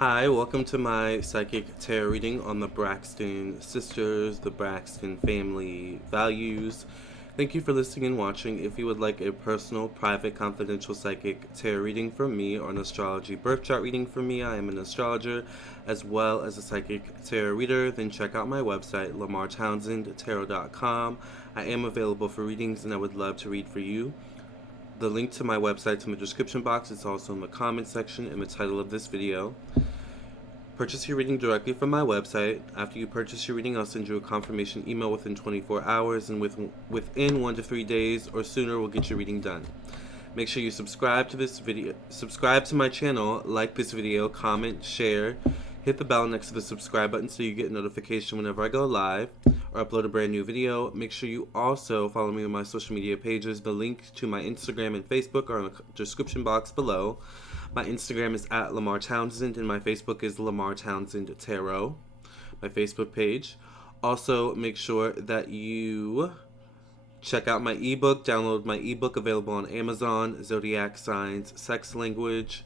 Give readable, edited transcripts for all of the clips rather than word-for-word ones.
Hi, welcome to my psychic tarot reading on the Braxton Sisters, the Braxton Family Values. Thank you for listening and watching. If you would like a personal, private, confidential psychic tarot reading from me or an astrology birth chart reading from me, I am an astrologer as well as a psychic tarot reader, then check out my website, lamarrtownsendtarot.com. I am available for readings and I would love to read for you. The link to my website is in the description box. It's also in the comment section and the title of this video. Purchase your reading directly from my website. After you purchase your reading, I'll send you a confirmation email within 24 hours, and within 1 to 3 days or sooner, we'll get your reading done. Make sure you subscribe to this video, subscribe to my channel, like this video, comment, share, hit the bell next to the subscribe button so you get a notification whenever I go live or upload a brand new video. Make sure you also follow me on my social media pages. The link to my Instagram and Facebook are in the description box below. My Instagram is at Lamarr Townsend and my Facebook is Lamarr Townsend Tarot, my Facebook page. Also, make sure that you check out my ebook, download my ebook available on Amazon, Zodiac Signs, Sex Language.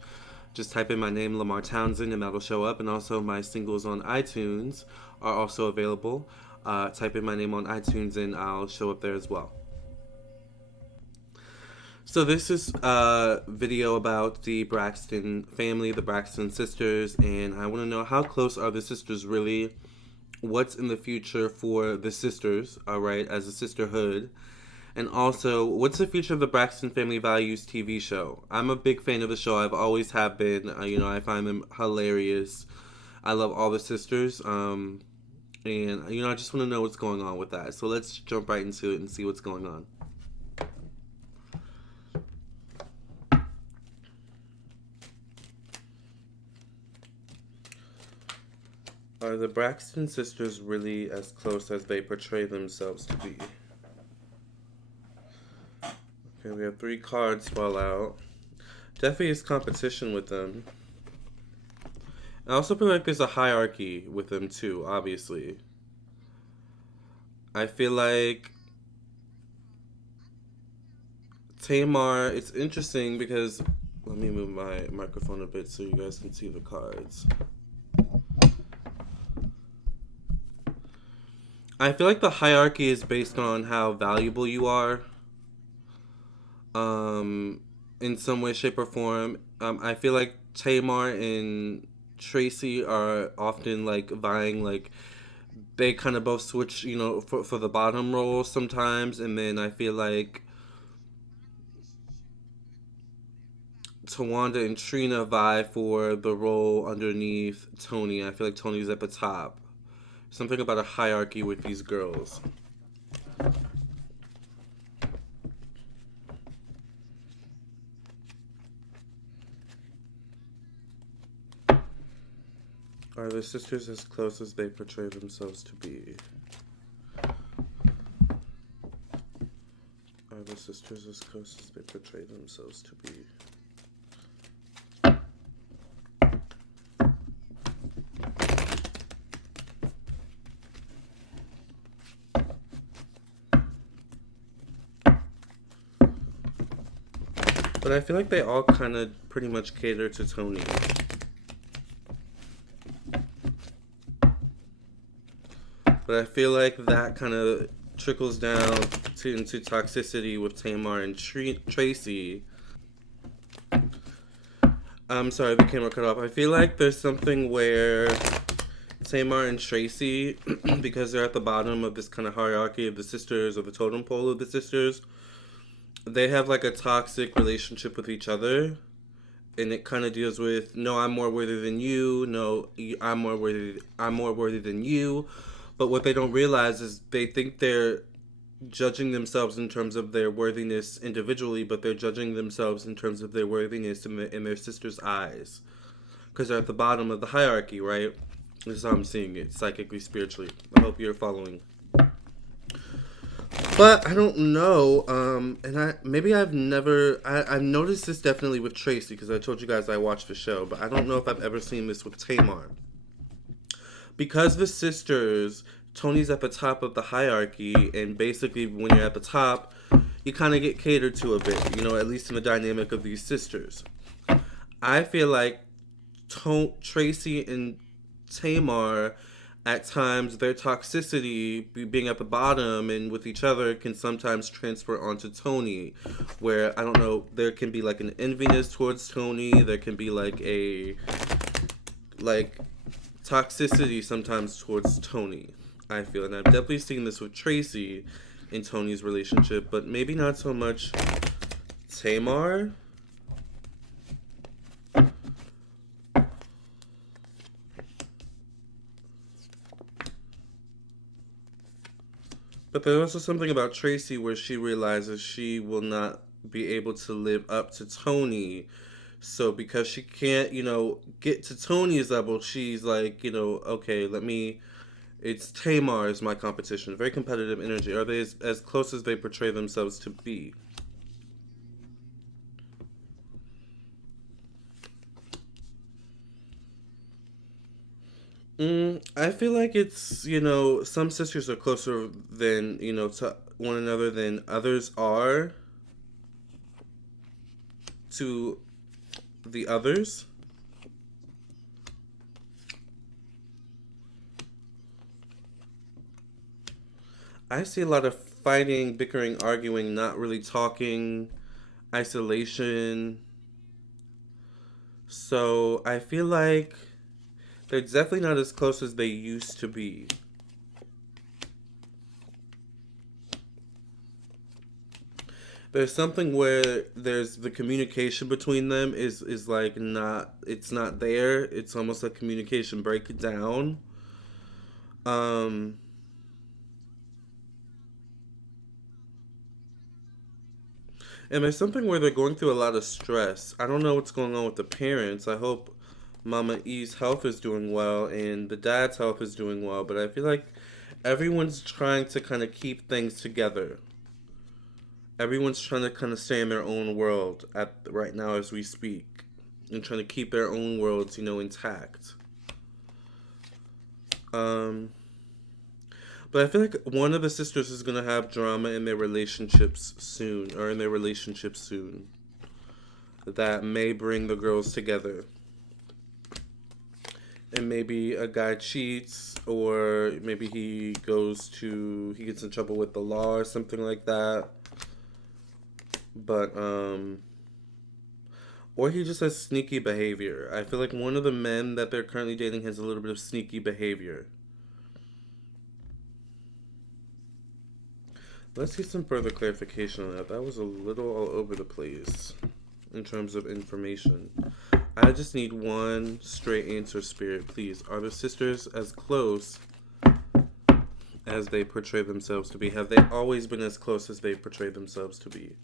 Just type in my name, Lamarr Townsend, and that'll show up. And also my singles on iTunes are also available. Type in my name on iTunes and I'll show up there as well. So this is a video about the Braxton family, the Braxton sisters, and I want to know how close are the sisters really? What's in the future for the sisters, alright, as a sisterhood? And also, what's the future of the Braxton Family Values TV show? I'm a big fan of the show. I've always have been. I find them hilarious. I love all the sisters. And, I just want to know what's going on with that. So let's jump right into it and see what's going on. Are the Braxton sisters really as close as they portray themselves to be? Okay, we have 3 cards fall out. Definitely is competition with them. I also feel like there's a hierarchy with them too, obviously. I feel like Tamar, it's interesting because, let me move my microphone a bit so you guys can see the cards. I feel like the hierarchy is based on how valuable you are. In some way, shape, or form. I feel like Tamar and Traci are often like vying, like they kind of both switch, for the bottom role sometimes, and then I feel like Towanda and Trina vie for the role underneath Toni. I feel like Toni's at the top. Something about a hierarchy with these girls. Are the sisters as close as they portray themselves to be? Are the sisters as close as they portray themselves to be? But I feel like they all kind of pretty much cater to Toni. But I feel like that kind of trickles down into toxicity with Tamar and Traci. I'm sorry, the camera cut off. I feel like there's something where Tamar and Traci, because they're at the bottom of this kind of hierarchy of the sisters, or the totem pole of the sisters, they have like a toxic relationship with each other. And it kind of deals with, no, I'm more worthy than you. No, I'm more worthy than you. But what they don't realize is they think they're judging themselves in terms of their worthiness individually, but they're judging themselves in terms of their worthiness in their sister's eyes. Because they're at the bottom of the hierarchy, right? This is how I'm seeing it, psychically, spiritually. I hope you're following. But I don't know, and I've noticed this definitely with Traci, because I told you guys I watched the show, but I don't know if I've ever seen this with Tamar. Because the sisters, Toni's at the top of the hierarchy, and basically when you're at the top, you kind of get catered to a bit, at least in the dynamic of these sisters. I feel like Traci and Tamar, at times their toxicity being at the bottom and with each other can sometimes transfer onto Toni, where I don't know, there can be like an enviness towards Toni, there can be like a like toxicity sometimes towards Toni, I feel. And I've definitely seen this with Traci in Toni's relationship, but maybe not so much Tamar. But there's also something about Traci where she realizes she will not be able to live up to Toni. So because she can't, get to Toni's level, she's like, okay, it's Tamar is my competition. Very competitive energy. Are they as close as they portray themselves to be? I feel like it's, some sisters are closer than, to one another than others are to the others. I see a lot of fighting, bickering, arguing, not really talking, isolation. So I feel like they're definitely not as close as they used to be. There's something where there's the communication between them is like not, it's not there. It's almost like communication break down. Um and there's something where they're going through a lot of stress. I don't know what's going on with the parents. I hope Mama E's health is doing well and the dad's health is doing well, but I feel like everyone's trying to kind of keep things together. Everyone's trying to kind of stay in their own world at right now as we speak, and trying to keep their own worlds, intact. Um, but I feel like one of the sisters is gonna have drama in their relationships soon, or in their relationship soon, that may bring the girls together. And maybe a guy cheats, or maybe he gets in trouble with the law or something like that. But or he just has sneaky behavior. I feel like one of the men that they're currently dating has a little bit of sneaky behavior. Let's get some further clarification on that. That was a little all over the place in terms of information. I just need one straight answer, Spirit, please. Are the sisters as close as they portray themselves to be? Have they always been as close as they portray themselves to be?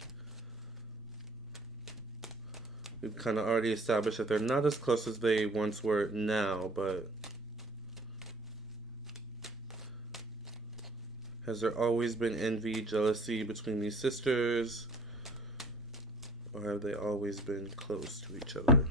We've kind of already established that they're not as close as they once were now, but has there always been envy, jealousy between these sisters? Or have they always been close to each other?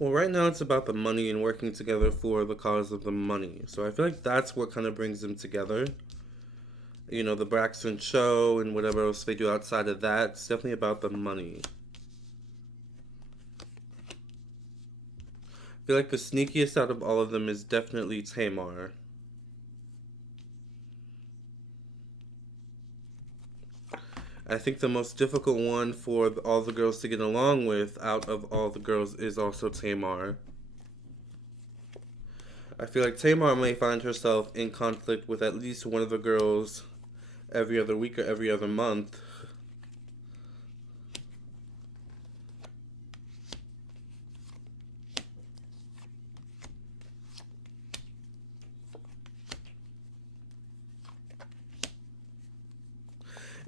Well, right now it's about the money and working together for the cause of the money. So I feel like that's what kind of brings them together. The Braxton show and whatever else they do outside of that, it's definitely about the money. I feel like the sneakiest out of all of them is definitely Tamar. I think the most difficult one for all the girls to get along with out of all the girls is also Tamar. I feel like Tamar may find herself in conflict with at least one of the girls every other week or every other month.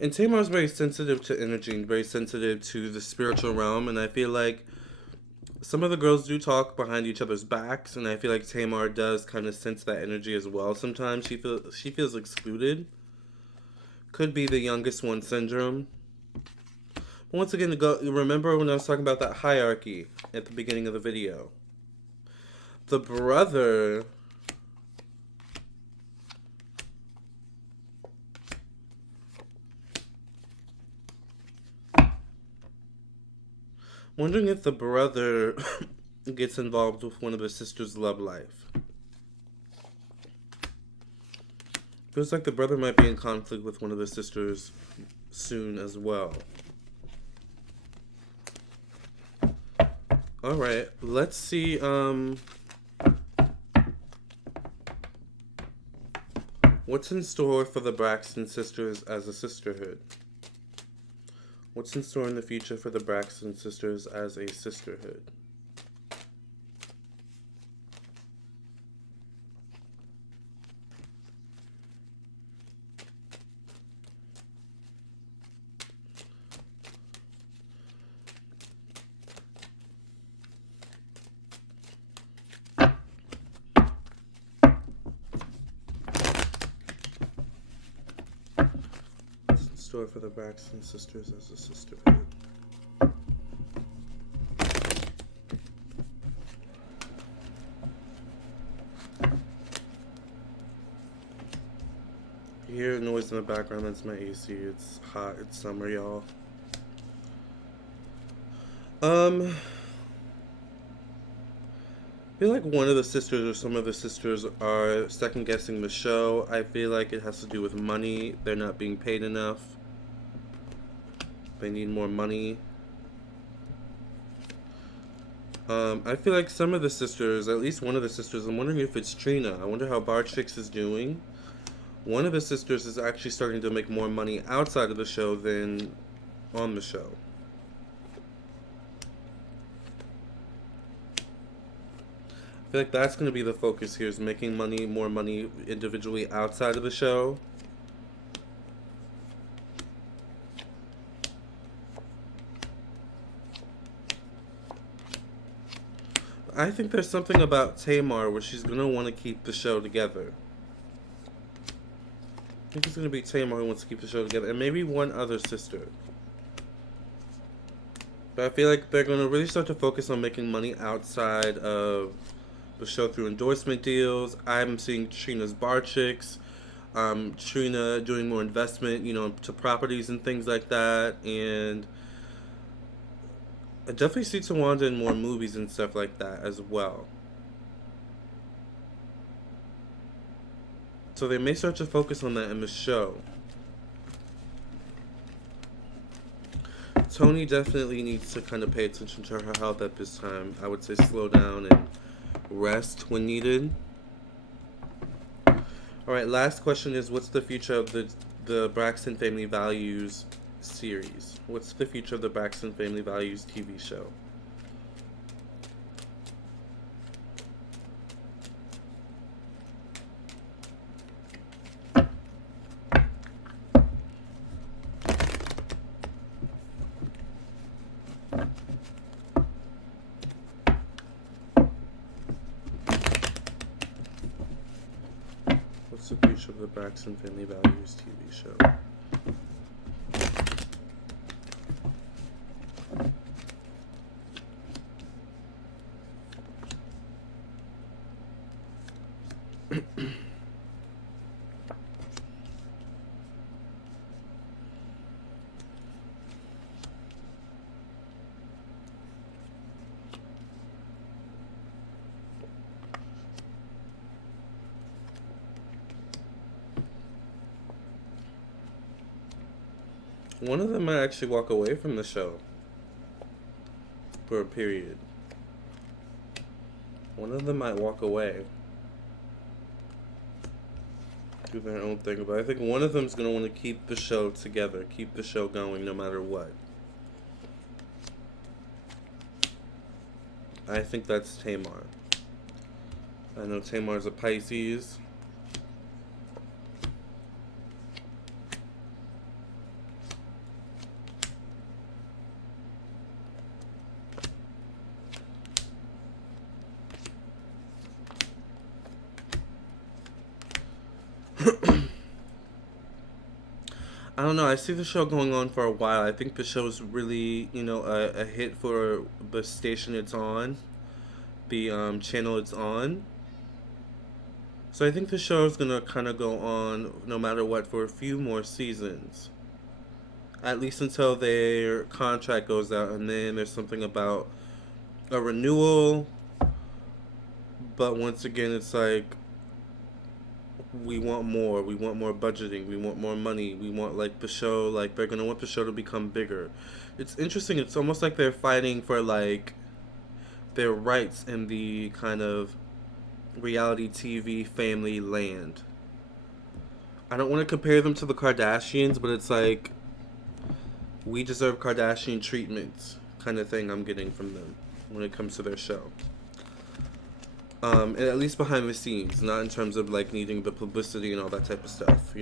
And Tamar's very sensitive to energy and very sensitive to the spiritual realm, and I feel like some of the girls do talk behind each other's backs, and I feel like Tamar does kind of sense that energy as well. Sometimes she feels excluded. Could be the youngest one syndrome. Once again, remember when I was talking about that hierarchy at the beginning of the video? The brother wondering if the brother gets involved with one of the sisters' love life. Feels like the brother might be in conflict with one of the sisters soon as well. Alright, let's see, what's in store for the Braxton sisters as a sisterhood? What's in store in the future for the Braxton sisters as a sisterhood? Store for the Braxton sisters as a sisterhood. You hear noise in the background, that's my AC. It's hot, it's summer, y'all. I feel like one of the sisters or some of the sisters are second guessing the show. I feel like it has to do with money. They're not being paid enough. They need more money. I feel like some of the sisters, at least one of the sisters, I'm wondering if it's Trina. I wonder how Bar Chicks is doing. One of the sisters is actually starting to make more money outside of the show than on the show. I feel like that's going to be the focus here, is making money, more money individually outside of the show. I think there's something about Tamar where she's going to want to keep the show together. I think it's going to be Tamar who wants to keep the show together. And maybe one other sister. But I feel like they're going to really start to focus on making money outside of the show through endorsement deals. I'm seeing Trina's Bar Chicks. Trina doing more investment, to properties and things like that. And I definitely see Towanda in more movies and stuff like that as well. So they may start to focus on that in the show. Toni definitely needs to kind of pay attention to her health at this time. I would say slow down and rest when needed. Alright, last question is, what's the future of the Braxton Family Values series? What's the future of the Braxton Family Values TV show? What's the future of the Braxton Family Values TV show? One of them might actually walk away from the show for a period. One of them might walk away, do their own thing, but I think one of them's going to want to keep the show together, keep the show going no matter what. I think that's Tamar. I know Tamar's a Pisces. I don't know. I see the show going on for a while. I think the show's really, a hit for the station it's on, the channel it's on. So I think the show is gonna kind of go on no matter what for a few more seasons, at least until their contract goes out, and then there's something about a renewal. But once again, it's like we want more. We want more budgeting. We want more money. We want like the show. Like they're gonna want the show to become bigger. It's interesting. It's almost like they're fighting for like their rights in the kind of reality TV family land. I don't want to compare them to the Kardashians, but it's like we deserve Kardashian treatment kind of thing I'm getting from them when it comes to their show. And at least behind the scenes, not in terms of like needing the publicity and all that type of stuff,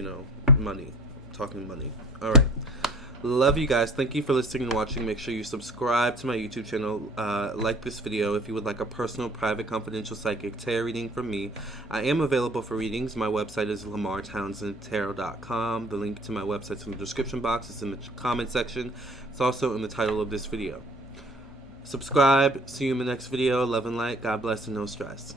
money, talking money. All right. Love you guys. Thank you for listening and watching. Make sure you subscribe to my YouTube channel. Like this video if you would like a personal, private, confidential psychic tarot reading from me. I am available for readings. My website is lamarrtownsendtarot.com. The link to my website's in the description box. It's in the comment section. It's also in the title of this video. Subscribe. See you in the next video. Love and light. God bless and no stress.